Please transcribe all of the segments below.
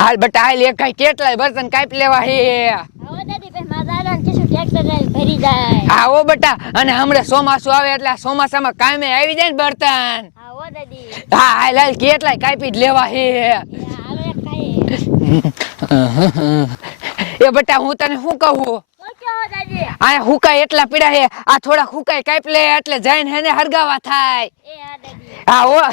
હાલ બટા હાલ એક કઈ કેટલાય બર્તન કાપ લેવા હે. આવો બટા અને હમણાં ચોમાસું આવે એટલે ચોમાસામાં કામે આવી જાય ને બર્તન હા હો દાદી. હા હાલ હાલ કેટલાય કાપી જ લેવા હે. એ બટા હું તને શું કહું? આ હુકાય એટલા પીડા હે આ થોડા હુકાય કાપી લે એટલે જઈને હેને હરગાવા થાય. હા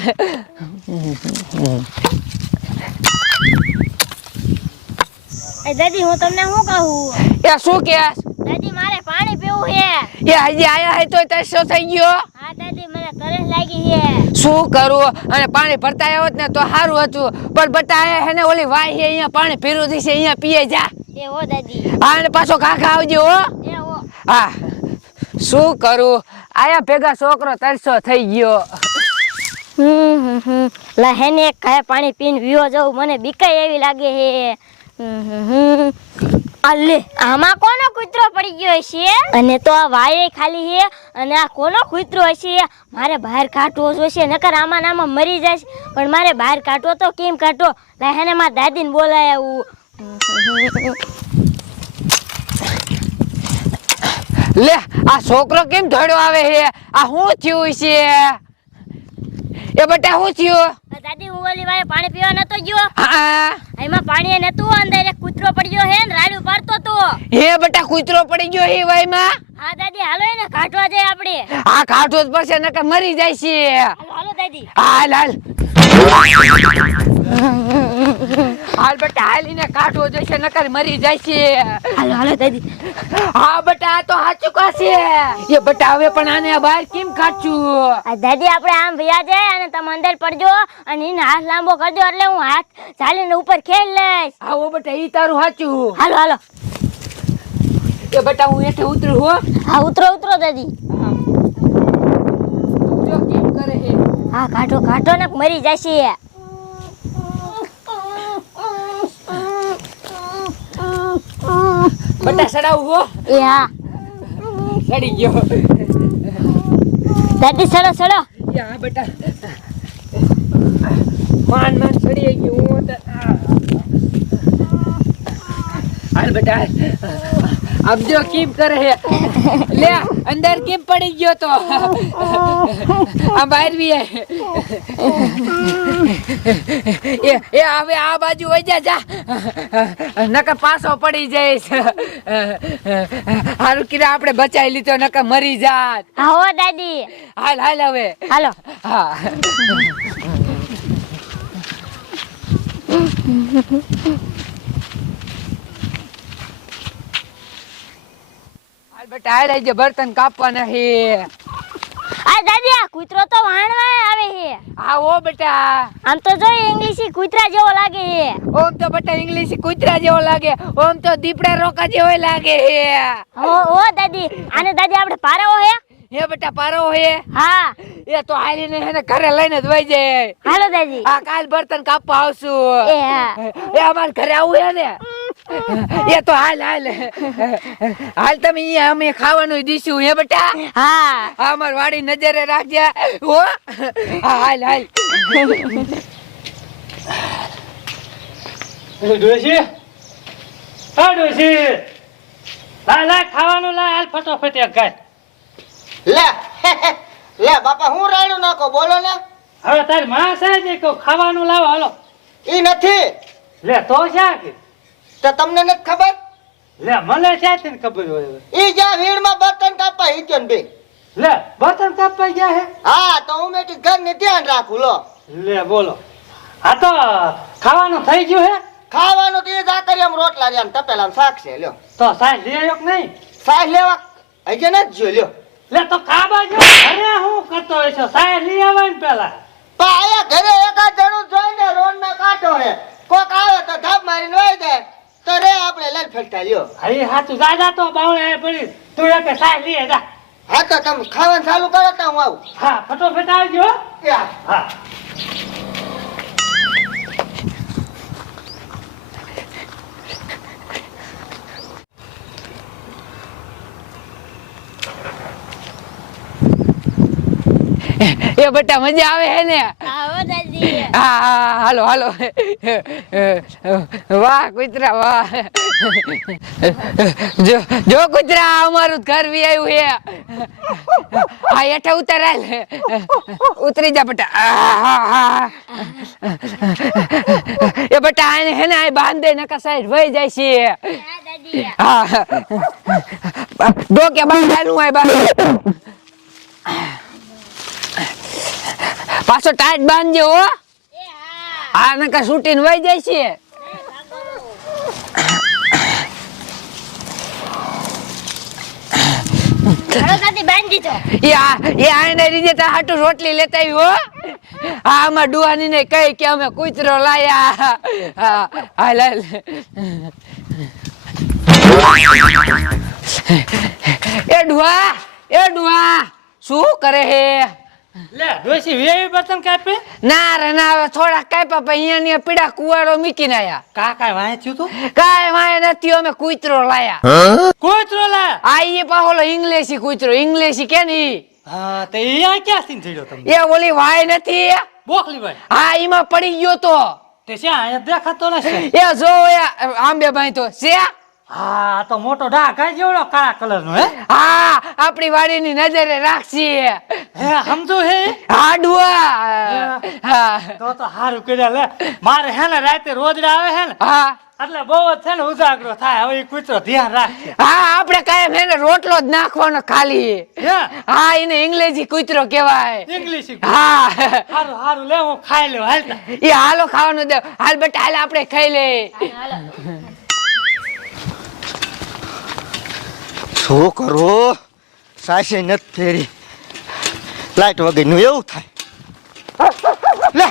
એ દાદી હું તમને શું કહું? એ શું કે દાદી મારે પાણી પીવું છે. એ હજી આયા હે તો તરસો થઈ ગયો? હા દાદી મને તરસ લાગી છે. શું કરું? અને પાણી ભરતા આવ્યો ને તો સારું હતું. પણ બટા આયા હે ને ઓલી વાય છે અહીંયા પાણી પીરું છે અહીંયા પીએ જા. એ હો દાદી. હા અને પાછો કાકા આવજો હો. એ હો. હા. શું કરું? આયા ભેગા છોકરો તરસો થઈ ગયો. હમ હમ લા હેને કાય પાણી પીને વિયો જવું મને બીકાઈ એવી લાગે હે. અલે, આમાં કોનો કૂતરો પડી ગયો છે અને તો આ વાયે ખાલી છે અને આ કોનો કૂતરો હશે? મારે બહાર કાઢવો જોઈશે નકર આમાં નામાં મરી જશે પણ મારે બહાર કાઢવો તો કેમ કાઢવો? લાહેને મારા દાદીને બોલાય આવું. લે, આ છોકરો કેમ ધોડ્યો આવે હે? આ શું થયું છે એ બટા શું થયું? દાદી હું ઓલી વાયે પાણી પીવા નતો ગયો. એમાં પાણી નતું અંદર એક કૂતરો પડ્યો હે ને રાડું પાડતો તો. હે બટા કૂતરો પડી ગયો હે વાયમાં? હા દાદી હાલો એને કાઢવા જાય આપણે. આ કાઢવો જ પડશે નકર મરી જાય છે. હાલો દાદી. હાલ હાલ. હાલ બેટા હાલીને કાઢવો જોઈશે નકર મરી જશે. હાલો હાલો દાદી હા બેટા તો સાચું કાશે એ બેટા હવે પણ આને બહાર કેમ કાઢશું? આ દાદી આપણે આમ ભયા છે અને તમે અંદર પડજો અને એને હાથ લાંબો કરજો એટલે હું હાથ ચાલીને ઉપર ખેલ લઈશ. આવો બટા ઈ તારું સાચું. હાલો હાલો. એ બટા હું હેઠે ઉતરું હો. હા ઉતરો ઉતરો દાદી. જો કેમ કરે હે હા કાઢો કાઢો ને મરી જશે. બટા સડાવું હો એ હા સડી ગયો. દાદી સડો સડો. યા બેટા. માન માન ચડી ગયું. હું. હાલ બેટા. આમ જો કેમ કરે હે. લે અંદર કેમ પડી ગયો તો. આ બહાર બી એ એ હવે આ બાજુ વઈ જા જા. નકર પાછો પડી જઈશ. હારું કીધા આપણે બચાવી લીધો નકર મરી જાત. હા દાદી. હાલ હાલ હવે. હાલો. હા. હાલ હાલ આજે બર્તન કાપવાના હે આ દાદી આ કૂતરો તો વાણવા આવે હે હા ઓ બેટા. આમ તો જો ઇંગ્લિશી કૂતરા જેવો લાગે હે ઓમ તો બેટા ઇંગ્લિશી કૂતરા જેવો લાગે. ઓમ તો દીપડા રોકા જેવો લાગે હે ઓ ઓ દાદી આને દાદી આપણે પારાવો હે? હે બેટા પારો હે? હા. એ તો હાલીને હેને ઘરે લઈને જ વઈ જાય. હાલો દાદી. આ કાલ બર્તન કાપવા આવશું. એ હા. એ અમાર ઘરે આવું હે ને? એ તો હાલ હાલ. હાલ તમે અહીંયા અમે ખાવાનું દીશું હે બેટા? હા. આ અમાર વાડી નજરે રાખજે. હો? હાલ હાલ. ડોશી? હા ડોશી? લા લા ખાવાનું લા હાલ ફટોફટ એક ગાય. લે લે બાપા હું રાયડું નાખો? બોલો ને. હવે તારી માં સાહેબ કહું ખાવાનું લાવો હાલો. ઈ નથી. લે તો શા કે? તો તમને નથી ખબર? લે મને ક્યાંથી ખબર હોય એ જ્યાં વીણમાં બર્તન કાપા ઈચ્યો ને બે. લે બર્તન કાપવા ગયા હે? હા તો હું મેં ઘર ને ધ્યાન રાખું લો. લે બોલો. આ તો ખાવાનું થઈ ગયું હે? ખાવાનું તો એ જાકરિયામ રોટલા રહ્યા તપેલા શાક છે લ્યો. તો સાહેબ લે એક કે નહીં? સાહેબ લેવા હજી નથી જો લ્યો. લે તો કાબા જો અરે હું કરતો હોય છે? સાહેબ લઈ આવે ને પેલા. તો આયા ઘરે એકાદ જણું જોઈને રોડ ના કાઢો હે. કોક આવે તો ધાપ મારીને વહી જાય. તો રે આપણે લઈ ફેરતા લ્યો અરે જા જા તો બાવળે પડી. તું એક સાહેબ લઈ જા. હા તો તમે ખાવાનું ચાલુ કરો તો હું આવું. હા ફટોફટ આવજો હો. હા. એ બટા મજા આવે હે ને? હા હાલો હાલો વાહ કુતરા વાહ જો જો કુતરા અમારું ઘર વી આવ્યું હે હા હેઠે ઉતરાલ ઉતરી જા બેટા એ બટા આને હે ને આ બાંધે નકા સાઈડ વહી જાય છે હા દાદી હા ડોકે બાંધાનું આ બાંધ પાછો ટાઈટ બાંધજો હો. આને કા આ નકા શૂટીને વહી જાય છે રોટલી લેતા આવી હો. આ આમાં ડુવાની ને કઈ કે અમે કૂતરો લાયા. એ ડુઆ એ ડુઆ શું કરે હે? લે ડોશી વેવી બતન કાપે? ના રે ના હવે થોડા કાપ્યા પણ અહીંયા ની પીડા કુવાડો મૂકીને આયા. કાકા વાંચ્યું તું? કાય વાય નથી અમે કૂતરો લાયા. કૂતરો લા? આ ઈ પાહોલો ઇંગ્લિશી કૂતરો ઇંગ્લિશી કે ની હા તે અહીંયા ક્યાં સીન ચડ્યો તમને? એ ઓલી વાય નથી બોખલી ભાઈ. હા ઈમાં પડી ગયો તો. તે શ્યાં દેખાતો નથી. એ જો આંબે ભાઈ તો છે. હા તો મોટો ડા કાઈ જેવડો કાળા કલર નો હે? હા આપણી વાડીની નજરે રાખશી. હે સમજો હે? હાડવા તો તો હારું કર્યા લે. મારે હે ને રાતે રોજડા આવે હે ને હા. એટલે બહુ જ છે ને ઉજાગરો થાય. હવે ઈ કૂતરો ધ્યાન રાખે હા આપણે કાયમ એને રોટલો જ નાખવાનો ખાલી. હા? એને ઇંગ્લિશી કૂતરો કહેવાય. ઇંગ્લિશ હા. હારું હારું લે હું ખાઈ લઉં હાલ એ હાલો ખાવાનું દે. હાલ બેટા હાલ આપણે ખાઈ લે શું કરવું સાસે નથી ફેરી. લાઈટ વગરનું એવું થાય. લે.